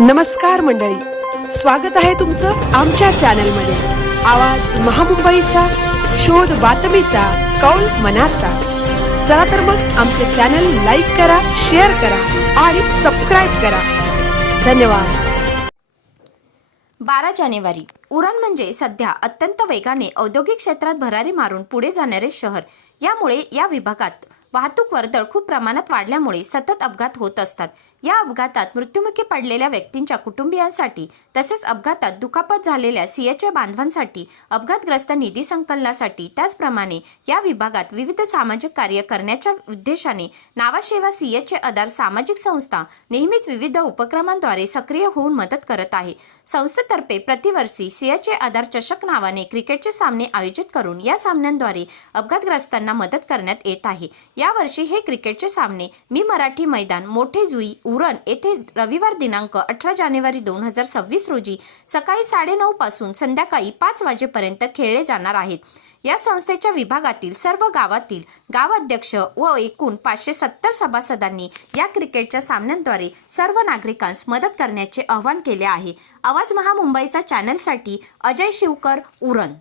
नमस्कार मंडळी, स्वागत आहे तुमचं आमच्या चॅनलमध्ये। आवाज महामुंबईचा, शोध बातमीचा, कौल मनाचा। चला तर मग आमचे चॅनल लाईक करा, शेअर करा आणि सबस्क्राइब करा। धन्यवाद। 12 जानेवारी उरण म्हणजे सध्या अत्यंत वेगाने औद्योगिक क्षेत्रात भरारी मारून पुढे जाणारे शहर। यामुळे या विभागात वाहतूक वर्दळ खूप प्रमाणात वाढल्यामुळे सतत अपघात होत असतात। या अपघातात मृत्युमुखी पडलेल्या व्यक्तींच्या कुटुंबियांसाठी तसेच अपघातात दुखापत झालेल्या सीएचए बांधवांसाठी अपघातग्रस्त निधी संकलनासाठी त्याचप्रमाणे या विभागात विविध सामाजिक कार्य करण्याच्या उद्देशाने नावाशेवा सीएचए आधार सामाजिक संस्था नेहमीच विविध उपक्रमांद्वारे सक्रिय होऊन मदत करत आहे। संस्थेतर्फे प्रतिवर्षी सीएचए आधार चषक नावाने क्रिकेटचे सामने आयोजित करून या सामन्यांद्वारे अपघातग्रस्तांना मदत करण्यात येत आहे। यावर्षी हे क्रिकेटचे सामने मी मराठी मैदान मोठे जुई उरण येथे रविवार दिनांक 18 जानेवारी 2026 रोजी सकाळी 9:30 पासून संध्याकाळी 5 वाजेपर्यंत खेळले जाणार आहेत। या संस्थेच्या विभागातील सर्व गावातील गावाध्यक्ष व एकूण 570 सभासदांनी या क्रिकेटच्या सामन्यांद्वारे सर्व नागरिकांस मदत करण्याचे आवाहन केले आहे। आवाज महामुंबईचा चॅनलसाठी अजय शिवकर, उरण।